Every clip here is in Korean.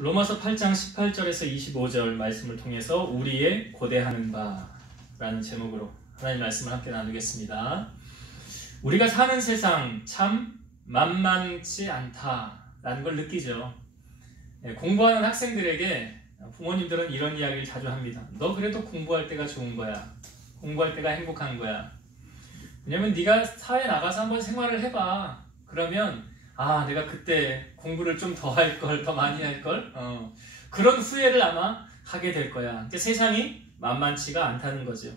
로마서 8장 18절에서 25절 말씀을 통해서 우리의 고대하는 바라는 제목으로 하나님 말씀을 함께 나누겠습니다. 우리가 사는 세상 참 만만치 않다라는 걸 느끼죠. 공부하는 학생들에게 부모님들은 이런 이야기를 자주 합니다. 너 그래도 공부할 때가 좋은 거야. 공부할 때가 행복한 거야. 왜냐면 네가 사회에 나가서 한번 생활을 해봐. 그러면 내가 그때 공부를 좀 더 할 걸, 더 많이 할 걸, 그런 후회를 아마 하게 될 거야. 세상이 만만치가 않다는 거죠.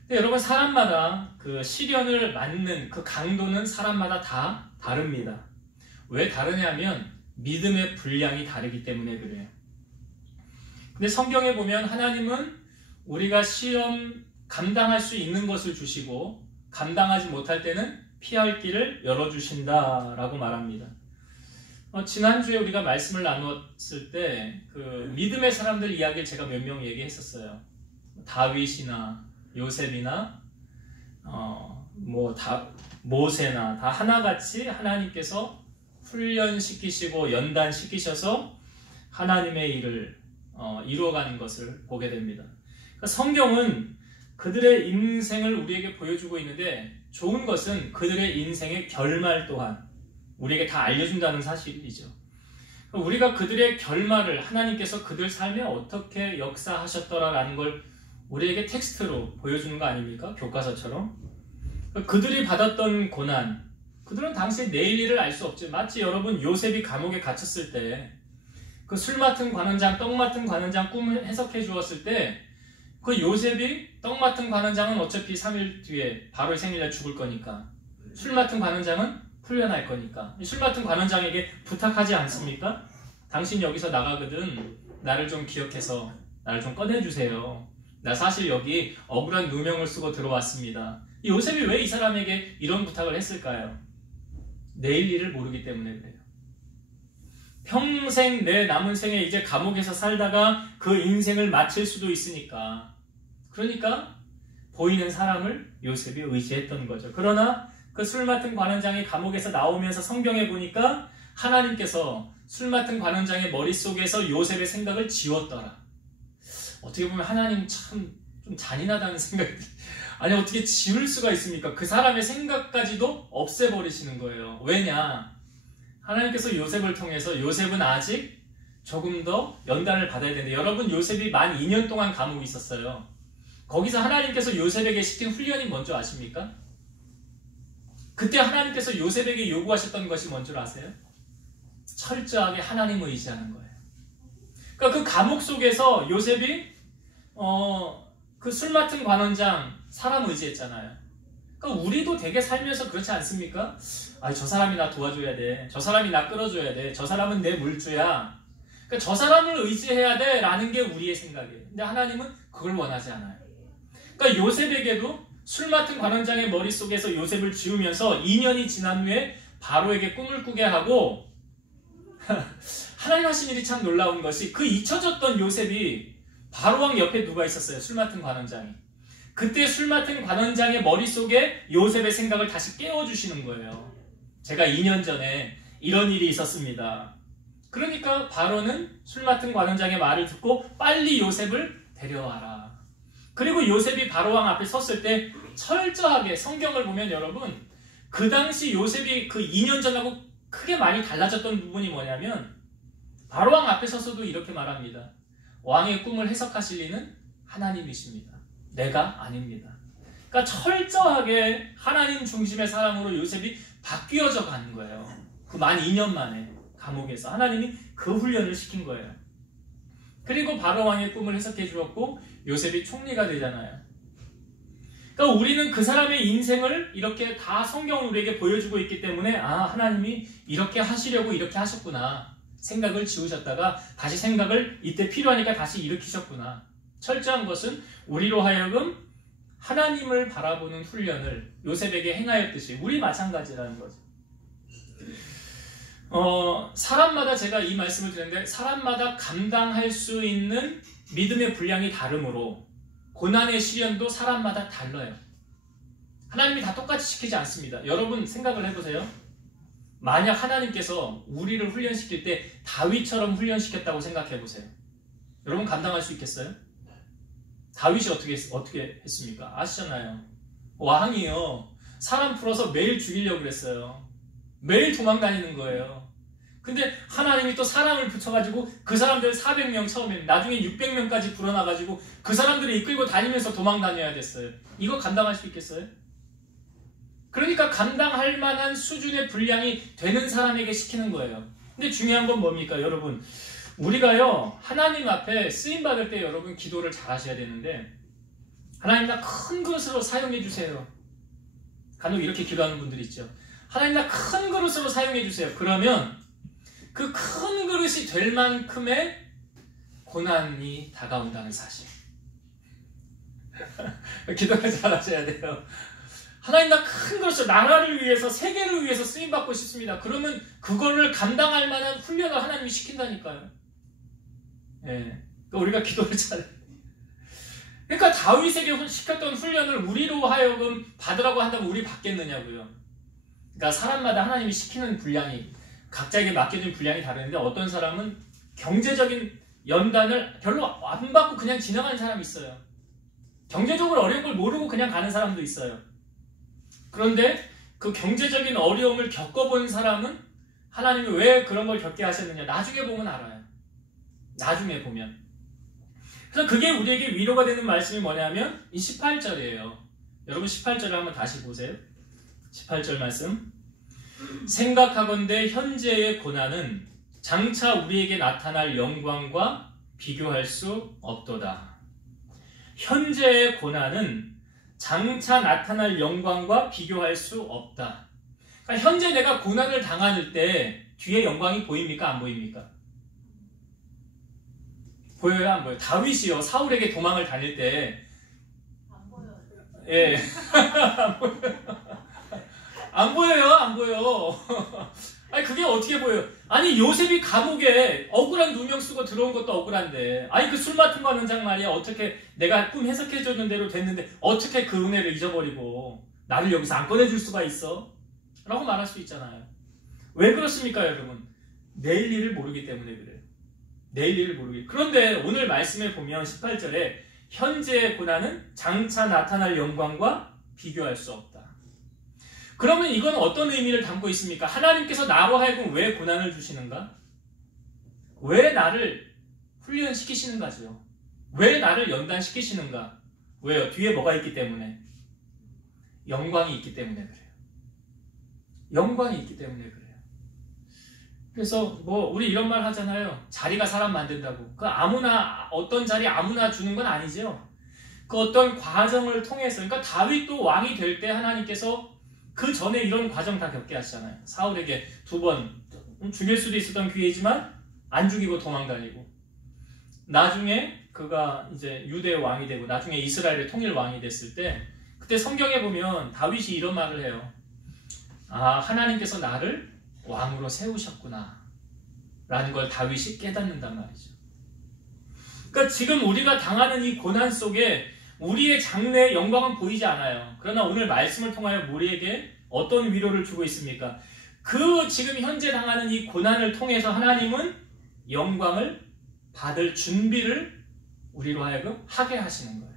근데 여러분, 사람마다 그 시련을 맞는 그 강도는 사람마다 다 다릅니다. 왜 다르냐면 믿음의 분량이 다르기 때문에 그래요. 근데 성경에 보면 하나님은 우리가 시험 감당할 수 있는 것을 주시고 감당하지 못할 때는 피할 길을 열어주신다라고 말합니다. 지난주에 우리가 말씀을 나누었을 때 그 믿음의 사람들 이야기를 제가 몇 명 얘기했었어요. 다윗이나 요셉이나 모세나 다 하나같이 하나님께서 훈련시키시고 연단시키셔서 하나님의 일을 이루어가는 것을 보게 됩니다. 그러니까 성경은 그들의 인생을 우리에게 보여주고 있는데 좋은 것은 그들의 인생의 결말 또한 우리에게 다 알려준다는 사실이죠. 우리가 그들의 결말을 하나님께서 그들 삶에 어떻게 역사하셨더라라는 걸 우리에게 텍스트로 보여주는 거 아닙니까? 교과서처럼. 그들이 받았던 고난, 그들은 당시 내일 일을 알 수 없죠. 마치 여러분 요셉이 감옥에 갇혔을 때 그 술 맡은 관원장, 떡 맡은 관원장 꿈을 해석해 주었을 때 그 요셉이 떡 맡은 관원장은 어차피 3일 뒤에 바로 생일날 죽을 거니까, 술 맡은 관원장은 풀려날 거니까 술 맡은 관원장에게 부탁하지 않습니까? 당신 여기서 나가거든 나를 좀 기억해서 나를 좀 꺼내주세요. 나 사실 여기 억울한 누명을 쓰고 들어왔습니다. 요셉이 왜 이 사람에게 이런 부탁을 했을까요? 내일 일을 모르기 때문에 그래요. 평생 내 남은 생에 이제 감옥에서 살다가 그 인생을 마칠 수도 있으니까. 그러니까 보이는 사람을 요셉이 의지했던 거죠. 그러나 그 술 맡은 관원장이 감옥에서 나오면서 성경에 보니까 하나님께서 술 맡은 관원장의 머릿속에서 요셉의 생각을 지웠더라. 어떻게 보면 하나님 참 좀 잔인하다는 생각이 들어요. 아니 어떻게 지울 수가 있습니까? 그 사람의 생각까지도 없애버리시는 거예요. 왜냐? 하나님께서 요셉을 통해서 요셉은 아직 조금 더 연단을 받아야 되는데, 여러분 요셉이 만 2년 동안 감옥에 있었어요. 거기서 하나님께서 요셉에게 시킨 훈련이 뭔지 아십니까? 그때 하나님께서 요셉에게 요구하셨던 것이 뭔지 아세요? 철저하게 하나님을 의지하는 거예요. 그러니까 그 감옥 속에서 요셉이 그 술 맡은 관원장 사람 의지했잖아요. 그러니까 우리도 되게 살면서 그렇지 않습니까? 저 사람이 나 도와줘야 돼. 저 사람이 나 끌어줘야 돼. 저 사람은 내 물주야. 그러니까 저 사람을 의지해야 돼 라는 게 우리의 생각이에요. 근데 하나님은 그걸 원하지 않아요. 그러니까 요셉에게도 술 맡은 관원장의 머릿속에서 요셉을 지우면서 2년이 지난 후에 바로에게 꿈을 꾸게 하고 하나님 하신 일이 참 놀라운 것이 그 잊혀졌던 요셉이 바로왕 옆에 누가 있었어요? 술 맡은 관원장이. 그때 술 맡은 관원장의 머릿속에 요셉의 생각을 다시 깨워주시는 거예요. 제가 2년 전에 이런 일이 있었습니다. 그러니까 바로는 술 맡은 관원장의 말을 듣고 빨리 요셉을 데려와라. 그리고 요셉이 바로왕 앞에 섰을 때 철저하게, 성경을 보면 여러분 그 당시 요셉이 그 2년 전하고 크게 많이 달라졌던 부분이 뭐냐면 바로왕 앞에 서서도 이렇게 말합니다. 왕의 꿈을 해석하실 이는 하나님이십니다. 내가 아닙니다. 그러니까 철저하게 하나님 중심의 사람으로 요셉이 바뀌어져 가는 거예요. 그 만 2년 만에 감옥에서 하나님이 그 훈련을 시킨 거예요. 그리고 바로왕의 꿈을 해석해 주었고 요셉이 총리가 되잖아요. 그러니까 우리는 그 사람의 인생을 이렇게 다 성경을 우리에게 보여주고 있기 때문에 하나님이 이렇게 하시려고 이렇게 하셨구나. 생각을 지우셨다가 다시 생각을 이때 필요하니까 다시 일으키셨구나. 철저한 것은 우리로 하여금 하나님을 바라보는 훈련을 요셉에게 행하였듯이 우리 마찬가지라는 거죠. 사람마다, 제가 이 말씀을 드렸는데 사람마다 감당할 수 있는 믿음의 분량이 다르므로 고난의 시련도 사람마다 달라요. 하나님이 다 똑같이 시키지 않습니다. 여러분 생각을 해보세요. 만약 하나님께서 우리를 훈련시킬 때 다윗처럼 훈련시켰다고 생각해 보세요. 여러분 감당할 수 있겠어요? 다윗이 어떻게 했습니까? 아시잖아요. 왕이요. 사람 풀어서 매일 죽이려고 그랬어요. 매일 도망 다니는 거예요. 근데 하나님이 또 사람을 붙여가지고 그 사람들 400명 처음에 나중에 600명까지 불어나가지고 그 사람들을 이끌고 다니면서 도망 다녀야 됐어요. 이거 감당할 수 있겠어요? 그러니까 감당할 만한 수준의 분량이 되는 사람에게 시키는 거예요. 근데 중요한 건 뭡니까 여러분? 우리가요 하나님 앞에 쓰임받을 때 여러분 기도를 잘 하셔야 되는데 하나님 나 큰 그릇으로 사용해 주세요. 간혹 이렇게 기도하는 분들 있죠. 하나님 나 큰 그릇으로 사용해 주세요. 그러면 그 큰 그릇이 될 만큼의 고난이 다가온다는 사실. 기도를 잘 하셔야 돼요. 하나님 나 큰 그릇으로 나라를 위해서 세계를 위해서 쓰임받고 싶습니다. 그러면 그거를 감당할 만한 훈련을 하나님이 시킨다니까요. 예. 그러니까 우리가 기도를 잘 그러니까 다윗에게 시켰던 훈련을 우리로 하여금 받으라고 한다면 우리 받겠느냐고요. 그러니까 사람마다 하나님이 시키는 분량이 각자에게 맡겨진 분량이 다르는데 어떤 사람은 경제적인 연단을 별로 안 받고 그냥 지나가는 사람이 있어요. 경제적으로 어려운 걸 모르고 그냥 가는 사람도 있어요. 그런데 그 경제적인 어려움을 겪어본 사람은 하나님이 왜 그런 걸 겪게 하셨느냐 나중에 보면 알아요. 나중에 보면. 그래서 그게 우리에게 위로가 되는 말씀이 뭐냐면 이 18절이에요. 여러분 18절을 한번 다시 보세요. 18절 말씀. 생각하건대 현재의 고난은 장차 우리에게 나타날 영광과 비교할 수 없도다. 현재의 고난은 장차 나타날 영광과 비교할 수 없다. 그러니까 현재 내가 고난을 당할 때 뒤에 영광이 보입니까? 안 보입니까? 보여요? 안 보여요? 다윗이요. 사울에게 도망을 다닐 때 안 보여요. 예. 안 보여요. 안 보여요. 안 보여. 아니 그게 어떻게 보여요? 아니 요셉이 감옥에 억울한 누명 쓰고 들어온 것도 억울한데 아니 그 술 맡은 관원장 말이야 어떻게 내가 꿈 해석해줬는 대로 됐는데 어떻게 그 은혜를 잊어버리고 나를 여기서 안 꺼내줄 수가 있어? 라고 말할 수 있잖아요. 왜 그렇습니까 여러분? 내일 일을 모르기 때문에 그래요. 내일 일을 모르기. 그런데 오늘 말씀에 보면 18절에 현재의 고난은 장차 나타날 영광과 비교할 수 없다. 그러면 이건 어떤 의미를 담고 있습니까? 하나님께서 나로 하여금 왜 고난을 주시는가? 왜 나를 훈련시키시는가죠? 왜 나를 연단시키시는가? 왜요? 뒤에 뭐가 있기 때문에? 영광이 있기 때문에 그래요. 영광이 있기 때문에 그래요. 그래서 우리 이런 말 하잖아요. 자리가 사람 만든다고. 그 아무나 어떤 자리 아무나 주는 건 아니죠. 그 어떤 과정을 통해서 그러니까 다윗도 왕이 될 때 하나님께서 그 전에 이런 과정 다 겪게 하시잖아요. 사울에게 2번 죽일 수도 있었던 기회지만 안 죽이고 도망다니고 나중에 그가 이제 유대의 왕이 되고 나중에 이스라엘의 통일 왕이 됐을 때 그때 성경에 보면 다윗이 이런 말을 해요. 아 하나님께서 나를 왕으로 세우셨구나 라는 걸 다윗이 깨닫는단 말이죠. 그러니까 지금 우리가 당하는 이 고난 속에 우리의 장래의 영광은 보이지 않아요. 그러나 오늘 말씀을 통하여 우리에게 어떤 위로를 주고 있습니까? 그 지금 현재 당하는 이 고난을 통해서 하나님은 영광을 받을 준비를 우리로 하여금 하게 하시는 거예요.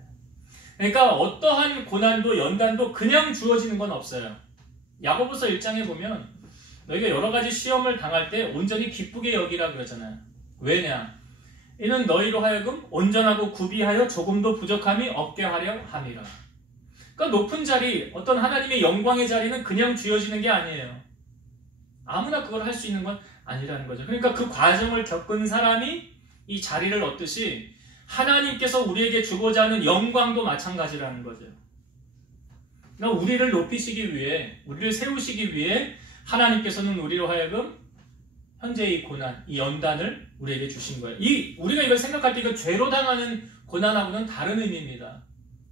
그러니까 어떠한 고난도 연단도 그냥 주어지는 건 없어요. 야고보서 1장에 보면 너희가 여러 가지 시험을 당할 때 온전히 기쁘게 여기라 그러잖아요. 왜냐? 이는 너희로 하여금 온전하고 구비하여 조금도 부족함이 없게 하려 함이라. 그러니까 높은 자리, 어떤 하나님의 영광의 자리는 그냥 주어지는 게 아니에요. 아무나 그걸 할 수 있는 건 아니라는 거죠. 그러니까 그 과정을 겪은 사람이 이 자리를 얻듯이 하나님께서 우리에게 주고자 하는 영광도 마찬가지라는 거죠. 그러니까 우리를 높이시기 위해, 우리를 세우시기 위해 하나님께서는 우리로 하여금 현재의 이 고난, 이 연단을 우리에게 주신 거예요. 우리가 이걸 생각할 때 이건 죄로 당하는 고난하고는 다른 의미입니다.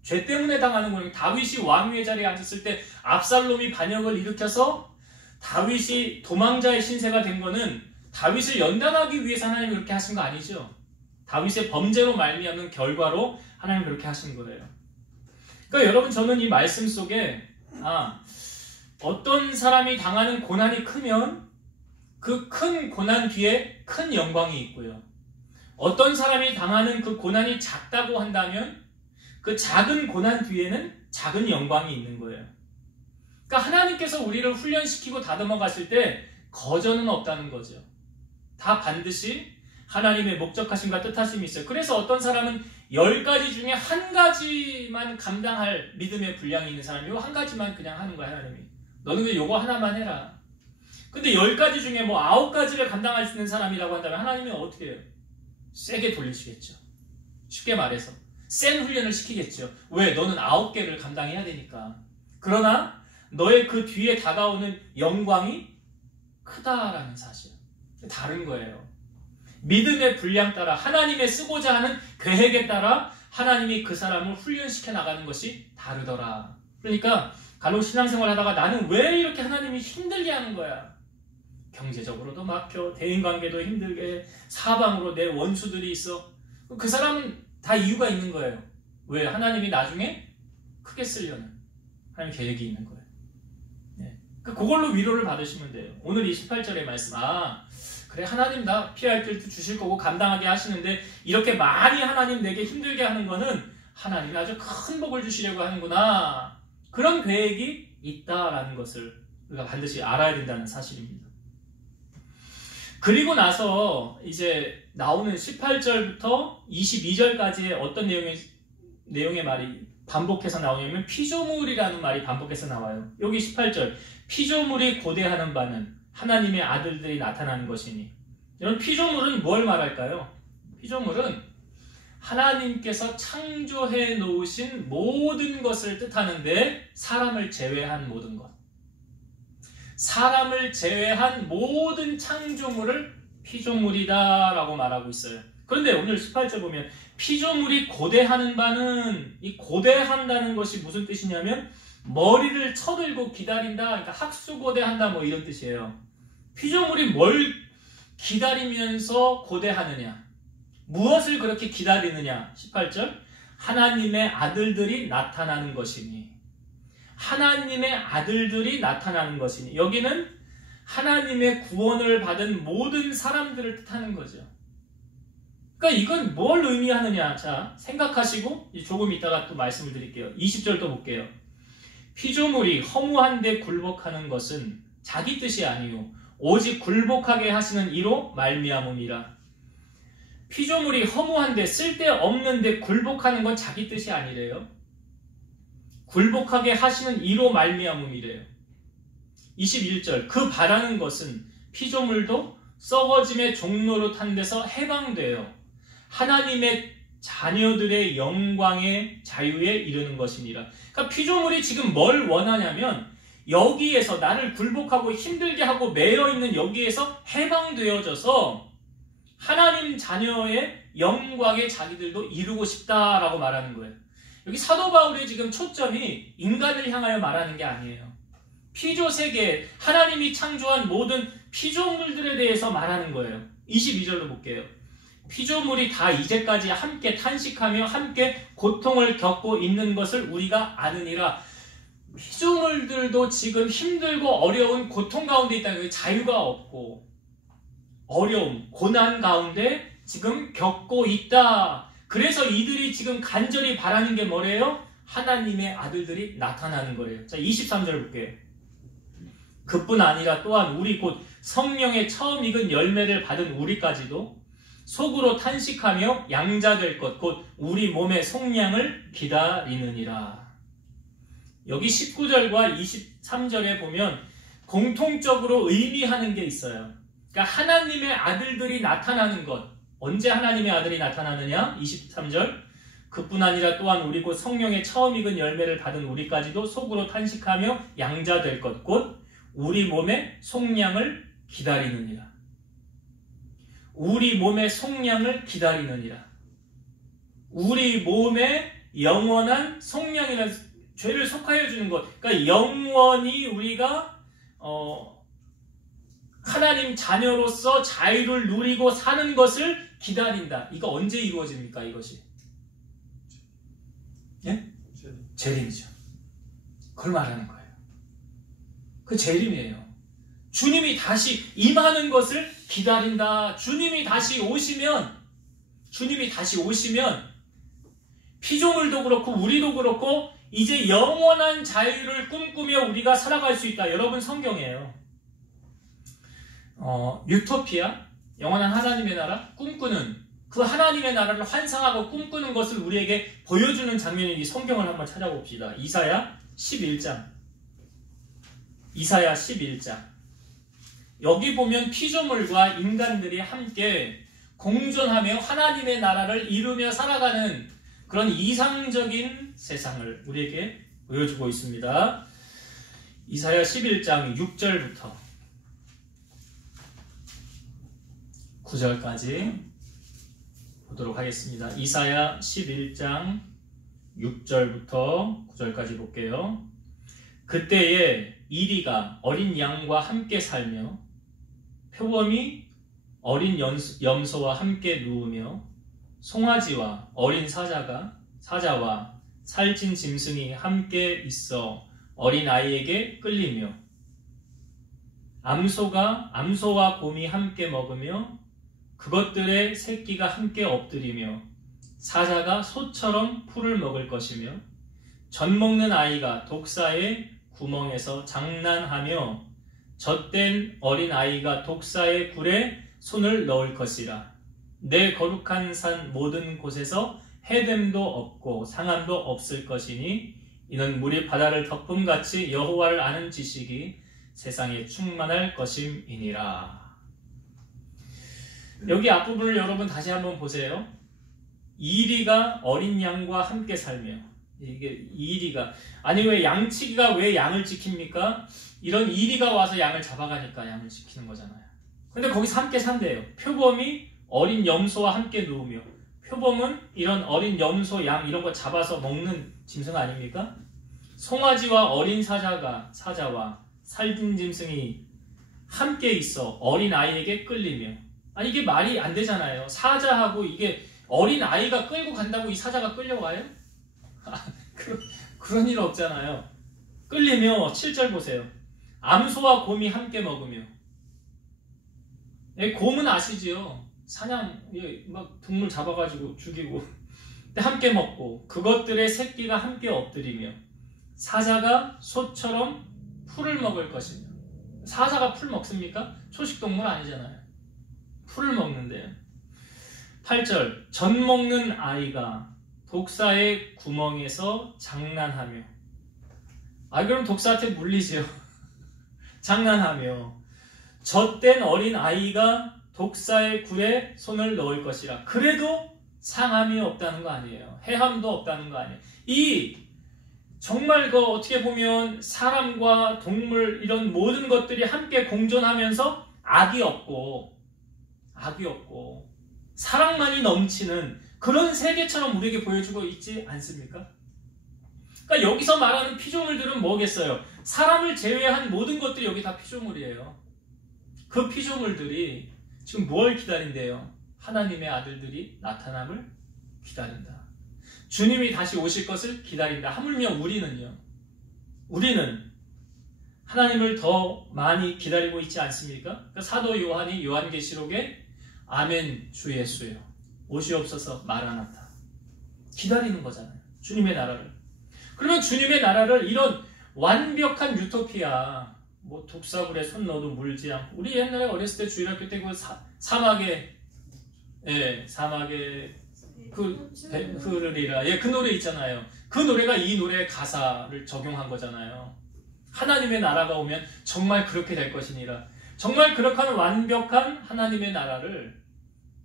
죄 때문에 당하는 거예요. 다윗이 왕위의 자리에 앉았을 때 압살롬이 반역을 일으켜서 다윗이 도망자의 신세가 된 거는 다윗을 연단하기 위해서 하나님이 그렇게 하신 거 아니죠. 다윗의 범죄로 말미암는 결과로 하나님이 그렇게 하신 거예요. 그러니까 여러분 저는 이 말씀 속에 어떤 사람이 당하는 고난이 크면 그 큰 고난 뒤에 큰 영광이 있고요. 어떤 사람이 당하는 그 고난이 작다고 한다면 그 작은 고난 뒤에는 작은 영광이 있는 거예요. 그러니까 하나님께서 우리를 훈련시키고 다듬어 가실 때 거저는 없다는 거죠. 다 반드시 하나님의 목적하심과 뜻하심이 있어요. 그래서 어떤 사람은 10가지 중에 한 가지만 감당할 믿음의 분량이 있는 사람이고 한 가지만 그냥 하는 거야, 하나님이. 너는 왜 요거 하나만 해라. 근데 10가지 중에 뭐 9가지를 감당할 수 있는 사람이라고 한다면 하나님이 어떻게 해요? 세게 돌리시겠죠. 쉽게 말해서 센 훈련을 시키겠죠. 왜? 너는 9개를 감당해야 되니까. 그러나 너의 그 뒤에 다가오는 영광이 크다라는 사실. 다른 거예요. 믿음의 분량 따라 하나님의 쓰고자 하는 계획에 따라 하나님이 그 사람을 훈련시켜 나가는 것이 다르더라. 그러니까 간혹 신앙생활 하다가 나는 왜 이렇게 하나님이 힘들게 하는 거야? 경제적으로도 막혀, 대인관계도 힘들게, 사방으로 내 원수들이 있어. 그 사람은 다 이유가 있는 거예요. 왜? 하나님이 나중에 크게 쓰려는 하나님 계획이 있는 거예요. 네. 그걸로 위로를 받으시면 돼요. 오늘 28절의 말씀. 그래, 하나님 나 피할 길도 주실 거고 감당하게 하시는데 이렇게 많이 하나님 내게 힘들게 하는 거는 하나님이 아주 큰 복을 주시려고 하는구나. 그런 계획이 있다라는 것을 우리가 반드시 알아야 된다는 사실입니다. 그리고 나서 이제 나오는 18절부터 22절까지의 어떤 내용의 말이 반복해서 나오냐면 피조물이라는 말이 반복해서 나와요. 여기 18절 피조물이 고대하는 바는 하나님의 아들들이 나타나는 것이니. 이런 피조물은 뭘 말할까요? 피조물은 하나님께서 창조해 놓으신 모든 것을 뜻하는데 사람을 제외한 모든 것. 사람을 제외한 모든 창조물을 피조물이다라고 말하고 있어요. 그런데 오늘 18절 보면 피조물이 고대하는 바는, 이 고대한다는 것이 무슨 뜻이냐면 머리를 쳐들고 기다린다, 그러니까 학수고대한다 뭐 이런 뜻이에요. 피조물이 뭘 기다리면서 고대하느냐, 무엇을 그렇게 기다리느냐. 18절 하나님의 아들들이 나타나는 것이니. 하나님의 아들들이 나타나는 것이니. 여기는 하나님의 구원을 받은 모든 사람들을 뜻하는 거죠. 그러니까 이건 뭘 의미하느냐. 자, 생각하시고 조금 이따가 또 말씀을 드릴게요. 20절 또 볼게요. 피조물이 허무한데 굴복하는 것은 자기 뜻이 아니요 오직 굴복하게 하시는 이로 말미암음이라. 피조물이 허무한데 쓸데없는데 굴복하는 건 자기 뜻이 아니래요. 굴복하게 하시는 이로 말미암음이래요. 21절 그 바라는 것은 피조물도 썩어짐의 종로로 탄 데서 해방되어 하나님의 자녀들의 영광의 자유에 이르는 것이니라. 그러니까 피조물이 지금 뭘 원하냐면 여기에서 나를 굴복하고 힘들게 하고 매여있는 여기에서 해방되어져서 하나님 자녀의 영광의 자기들도 이루고 싶다라고 말하는 거예요. 여기 사도 바울의 지금 초점이 인간을 향하여 말하는 게 아니에요. 피조세계, 하나님이 창조한 모든 피조물들에 대해서 말하는 거예요. 22절로 볼게요. 피조물이 다 이제까지 함께 탄식하며 함께 고통을 겪고 있는 것을 우리가 아느니라. 피조물들도 지금 힘들고 어려운 고통 가운데 있다는 거예요. 자유가 없고 어려움, 고난 가운데 지금 겪고 있다. 그래서 이들이 지금 간절히 바라는 게 뭐래요? 하나님의 아들들이 나타나는 거래요. 자, 23절 볼게요. 그뿐 아니라 또한 우리 곧 성령의 처음 익은 열매를 받은 우리까지도 속으로 탄식하며 양자될 것 곧 우리 몸의 속량을 기다리느니라. 여기 19절과 23절에 보면 공통적으로 의미하는 게 있어요. 그러니까 하나님의 아들들이 나타나는 것. 언제 하나님의 아들이 나타나느냐? 23절 그뿐 아니라 또한 우리 곧 성령의 처음 익은 열매를 받은 우리까지도 속으로 탄식하며 양자될 것 곧 우리 몸의 속량을 기다리느니라. 우리 몸의 속량을 기다리느니라. 우리 몸의 영원한 속량이라는 죄를 속하여 주는 것. 그러니까 영원히 우리가 하나님 자녀로서 자유를 누리고 사는 것을 기다린다. 이거 언제 이루어집니까? 이것이 예? 재림이죠. 그걸 말하는 거예요. 그 재림이에요. 주님이 다시 임하는 것을 기다린다. 주님이 다시 오시면 피조물도 그렇고 우리도 그렇고 이제 영원한 자유를 꿈꾸며 우리가 살아갈 수 있다. 여러분 성경이에요. 유토피아, 영원한 하나님의 나라, 꿈꾸는 그 하나님의 나라를 환상하고 꿈꾸는 것을 우리에게 보여주는 장면인 이 성경을 한번 찾아봅시다. 이사야 11장. 여기 보면 피조물과 인간들이 함께 공존하며 하나님의 나라를 이루며 살아가는 그런 이상적인 세상을 우리에게 보여주고 있습니다. 이사야 11장 6절부터 9절까지 보도록 하겠습니다. 이사야 11장 6절부터 9절까지 볼게요. 그때에 이리가 어린 양과 함께 살며 표범이 어린 염소와 함께 누우며 송아지와 어린 사자와 살찐 짐승이 함께 있어 어린 아이에게 끌리며 암소와 곰이 함께 먹으며 그것들의 새끼가 함께 엎드리며 사자가 소처럼 풀을 먹을 것이며 젖 먹는 아이가 독사의 구멍에서 장난하며 젖된 어린 아이가 독사의 굴에 손을 넣을 것이라. 내 거룩한 산 모든 곳에서 해됨도 없고 상함도 없을 것이니 이는 물이 바다를 덮음같이 여호와를 아는 지식이 세상에 충만할 것임이니라. 여기 앞부분을 여러분 다시 한번 보세요. 이리가 어린 양과 함께 살며, 이게 이리가 아니 왜 양치기가 왜 양을 지킵니까? 이런 이리가 와서 양을 잡아가니까 양을 지키는 거잖아요. 근데 거기서 함께 산대요. 표범이 어린 염소와 함께 누우며, 표범은 이런 어린 염소, 양 이런 거 잡아서 먹는 짐승 아닙니까? 송아지와 어린 사자와 살찐 짐승이 함께 있어 어린 아이에게 끌리며. 아니 이게 말이 안 되잖아요. 사자하고 이게 어린 아이가 끌고 간다고 이 사자가 끌려와요? 그런 일 없잖아요. 끌리며 7절 보세요. 암소와 곰이 함께 먹으며. 곰은 아시지요? 사냥 막 동물 잡아가지고 죽이고 함께 먹고 그것들의 새끼가 함께 엎드리며 사자가 소처럼 풀을 먹을 것이며. 사자가 풀 먹습니까? 초식동물 아니잖아요. 풀을 먹는데요. 8절 젖 먹는 아이가 독사의 구멍에서 장난하며. 그럼 독사한테 물리죠. 장난하며 젖된 어린 아이가 독사의 굴에 손을 넣을 것이라. 그래도 상함이 없다는 거 아니에요. 해함도 없다는 거 아니에요. 이 정말 그 어떻게 보면 사람과 동물 이런 모든 것들이 함께 공존하면서 악이 없고 사랑만이 넘치는 그런 세계처럼 우리에게 보여주고 있지 않습니까? 그러니까 여기서 말하는 피조물들은 뭐겠어요? 사람을 제외한 모든 것들이 여기 다 피조물이에요. 그 피조물들이 지금 뭘 기다린대요? 하나님의 아들들이 나타남을 기다린다. 주님이 다시 오실 것을 기다린다. 하물며 우리는요. 우리는 하나님을 더 많이 기다리고 있지 않습니까? 그러니까 사도 요한이 요한계시록에 아멘 주 예수여 오시옵소서 마라나타 기다리는 거잖아요. 주님의 나라를. 그러면 주님의 나라를 이런 완벽한 유토피아, 뭐 독사굴에 손 넣어도 물지 않고, 우리 옛날에 어렸을 때 주일학교 때 그 사막에 흐르리라 그 노래 있잖아요. 그 노래가 이 노래의 가사를 적용한 거잖아요. 하나님의 나라가 오면 정말 그렇게 될 것이니라. 정말 그렇게 하는 완벽한 하나님의 나라를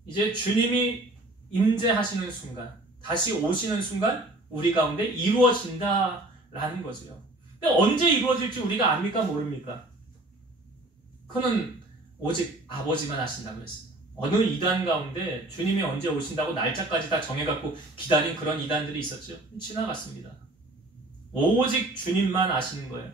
이제 주님이 임재하시는 순간, 다시 오시는 순간 우리 가운데 이루어진다라는 거죠. 근데 언제 이루어질지 우리가 압니까? 모릅니까? 그거는 오직 아버지만 아신다고 그랬어요. 어느 이단 가운데 주님이 언제 오신다고 날짜까지 다 정해갖고 기다린 그런 이단들이 있었죠. 지나갔습니다. 오직 주님만 아시는 거예요.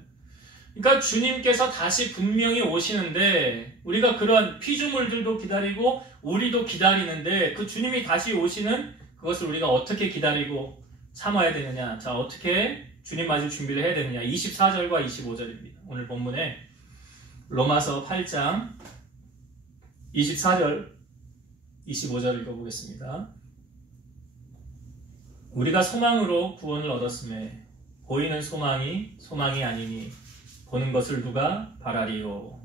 그러니까 주님께서 다시 분명히 오시는데 우리가 그런 피조물들도 기다리고 우리도 기다리는데 그 주님이 다시 오시는 그것을 우리가 어떻게 기다리고 참아야 되느냐. 자, 어떻게 주님 맞을 준비를 해야 되느냐? 24절과 25절입니다. 오늘 본문에 로마서 8장 24절, 25절 읽어보겠습니다. 우리가 소망으로 구원을 얻었음에 보이는 소망이 아니니 보는 것을 누가 바라리요.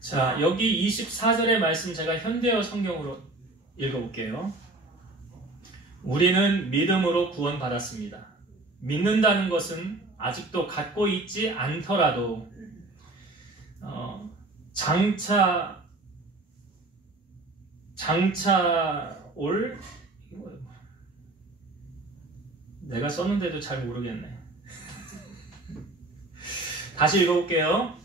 자, 여기 24절의 말씀 제가 현대어 성경으로 읽어볼게요. 우리는 믿음으로 구원받았습니다. 믿는다는 것은 아직도 갖고 있지 않더라도 장차 올 내가 썼는데도 잘 모르겠네. 다시 읽어볼게요.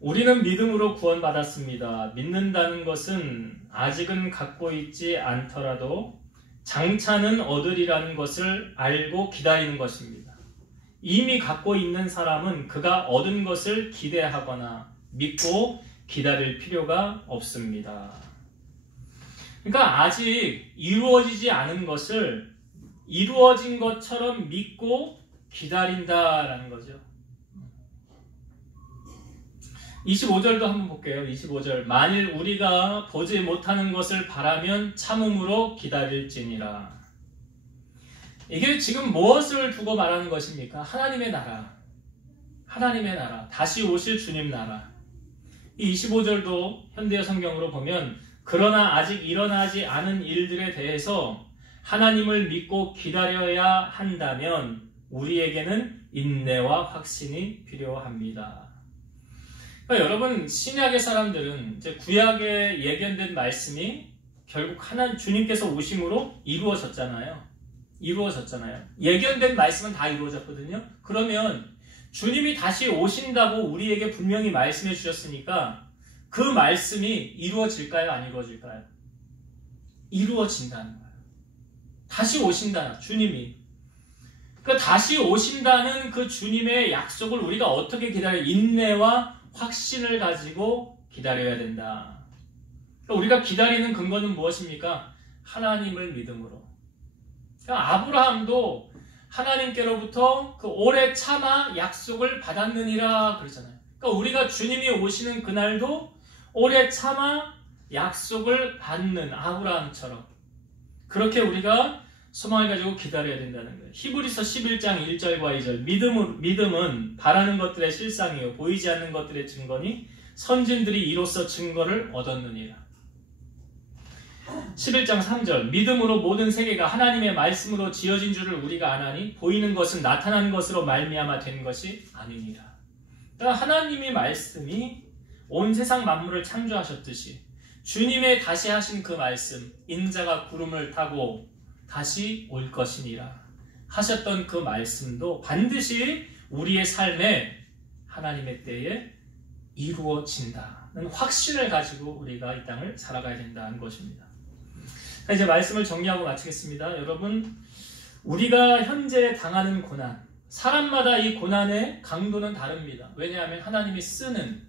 우리는 믿음으로 구원받았습니다. 믿는다는 것은 아직은 갖고 있지 않더라도 장차는 얻으리라는 것을 알고 기다리는 것입니다. 이미 갖고 있는 사람은 그가 얻은 것을 기대하거나 믿고 기다릴 필요가 없습니다. 그러니까 아직 이루어지지 않은 것을 이루어진 것처럼 믿고 기다린다라는 거죠. 25절도 한번 볼게요. 25절. 만일 우리가 보지 못하는 것을 바라면 참음으로 기다릴지니라. 이게 지금 무엇을 두고 말하는 것입니까? 하나님의 나라. 하나님의 나라. 다시 오실 주님 나라. 이 25절도 현대어 성경으로 보면 그러나 아직 일어나지 않은 일들에 대해서 하나님을 믿고 기다려야 한다면 우리에게는 인내와 확신이 필요합니다. 그러니까 여러분, 신약의 사람들은 이제 구약에 예견된 말씀이 결국 주님께서 오심으로 이루어졌잖아요. 예견된 말씀은 다 이루어졌거든요. 그러면 주님이 다시 오신다고 우리에게 분명히 말씀해 주셨으니까 그 말씀이 이루어질까요? 안 이루어질까요? 이루어진다는 거예요. 다시 오신다, 주님이. 그러니까 다시 오신다는 그 주님의 약속을 우리가 어떻게 기다려요? 인내와 확신을 가지고 기다려야 된다. 그러니까 우리가 기다리는 근거는 무엇입니까? 하나님을 믿음으로. 그러니까 아브라함도 하나님께로부터 그 오래 참아 약속을 받았느니라 그러잖아요. 그러니까 우리가 주님이 오시는 그날도 오래 참아 약속을 받는 아브라함처럼 그렇게 우리가 소망을 가지고 기다려야 된다는 거예요. 히브리서 11장 1절과 2절. 믿음은 바라는 것들의 실상이요 보이지 않는 것들의 증거니 선진들이 이로써 증거를 얻었느니라. 11장 3절. 믿음으로 모든 세계가 하나님의 말씀으로 지어진 줄을 우리가 아나니 보이는 것은 나타난 것으로 말미암아 된 것이 아니니라. 그러니까 하나님의 말씀이 온 세상 만물을 창조하셨듯이 주님의 다시 하신 그 말씀, 인자가 구름을 타고 다시 올 것이니라 하셨던 그 말씀도 반드시 우리의 삶에 하나님의 때에 이루어진다는 확신을 가지고 우리가 이 땅을 살아가야 된다는 것입니다. 이제 말씀을 정리하고 마치겠습니다. 여러분, 우리가 현재 당하는 고난, 사람마다 이 고난의 강도는 다릅니다. 왜냐하면 하나님이 쓰는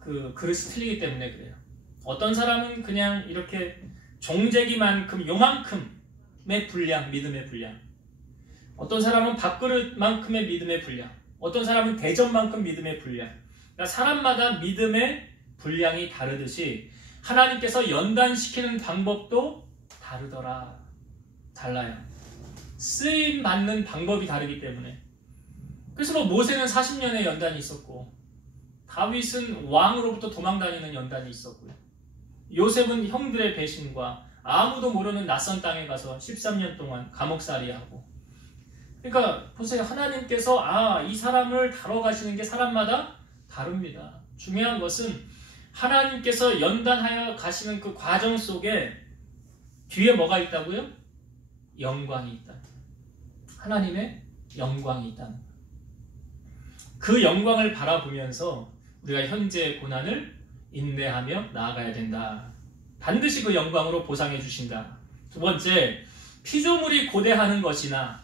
그 그릇이 틀리기 때문에 그래요. 어떤 사람은 그냥 이렇게 종재기만큼 요만큼의 분량, 믿음의 분량. 어떤 사람은 밥그릇만큼의 믿음의 분량. 어떤 사람은 대접만큼 믿음의 분량. 그러니까 사람마다 믿음의 분량이 다르듯이 하나님께서 연단시키는 방법도 달라요. 쓰임 받는 방법이 다르기 때문에. 그래서 모세는 40년의 연단이 있었고 다윗은 왕으로부터 도망다니는 연단이 있었고요. 요셉은 형들의 배신과 아무도 모르는 낯선 땅에 가서 13년 동안 감옥살이하고. 그러니까 보세요. 하나님께서 이 사람을 다뤄가시는 게 사람마다 다릅니다. 중요한 것은 하나님께서 연단하여 가시는 그 과정 속에 뒤에 뭐가 있다고요? 영광이 있다. 하나님의 영광이 있다는 거예요. 그 영광을 바라보면서 우리가 현재의 고난을 인내하며 나아가야 된다. 반드시 그 영광으로 보상해 주신다. 두 번째, 피조물이 고대하는 것이나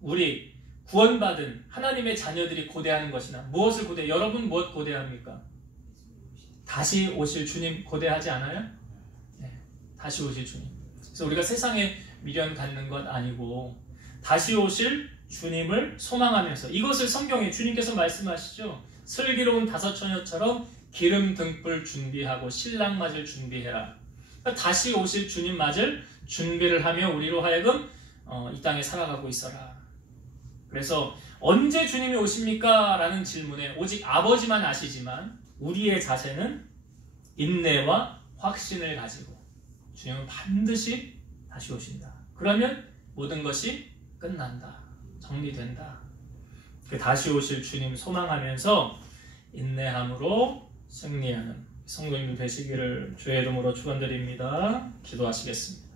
우리 구원받은 하나님의 자녀들이 고대하는 것이나 무엇을 고대해요? 여러분 무엇 고대합니까? 다시 오실 주님 고대하지 않아요? 네, 다시 오실 주님. 그래서 우리가 세상에 미련 갖는 것 아니고 다시 오실 주님을 소망하면서 이것을 성경에 주님께서 말씀하시죠. 슬기로운 다섯 처녀처럼 기름 등불 준비하고 신랑 맞을 준비해라. 그러니까 다시 오실 주님 맞을 준비를 하며 우리로 하여금 이 땅에 살아가고 있어라. 그래서 언제 주님이 오십니까? 라는 질문에 오직 아버지만 아시지만 우리의 자세는 인내와 확신을 가지고 주님은 반드시 다시 오신다. 그러면 모든 것이 끝난다. 정리된다. 그 다시 오실 주님 소망하면서 인내함으로 승리하는 성도님들 되시기를 주의 이름으로 축원드립니다. 기도하시겠습니다.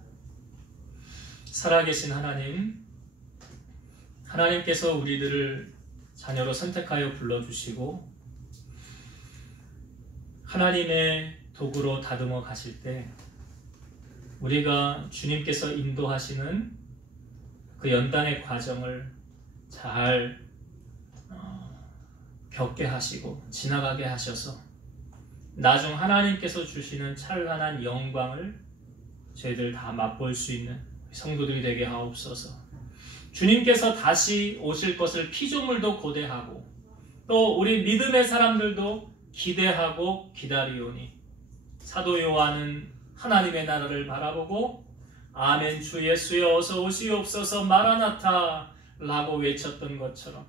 살아계신 하나님, 하나님께서 우리들을 자녀로 선택하여 불러주시고 하나님의 도구로 다듬어 가실 때 우리가 주님께서 인도하시는 그 연단의 과정을 잘 겪게 하시고 지나가게 하셔서 나중 하나님께서 주시는 찬란한 영광을 저희들 다 맛볼 수 있는 성도들이 되게 하옵소서. 주님께서 다시 오실 것을 피조물도 고대하고 또 우리 믿음의 사람들도 기대하고 기다리오니 사도 요한은 하나님의 나라를 바라보고 아멘 주 예수여 어서 오시옵소서 마라나타 라고 외쳤던 것처럼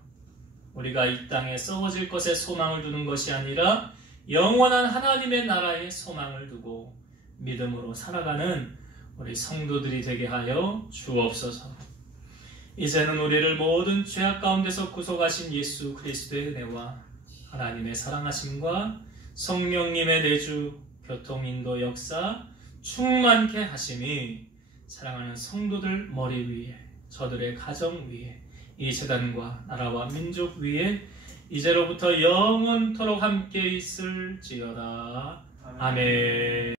우리가 이 땅에 썩어질 것에 소망을 두는 것이 아니라 영원한 하나님의 나라에 소망을 두고 믿음으로 살아가는 우리 성도들이 되게 하여 주옵소서. 이제는 우리를 모든 죄악 가운데서 구속하신 예수 그리스도의 은혜와 하나님의 사랑하심과 성령님의 내주 교통 인도 역사 충만케 하심이 사랑하는 성도들 머리 위에 저들의 가정 위에 이 재단과 나라와 민족 위에 이제로부터 영원토록 함께 있을지어다. 아멘.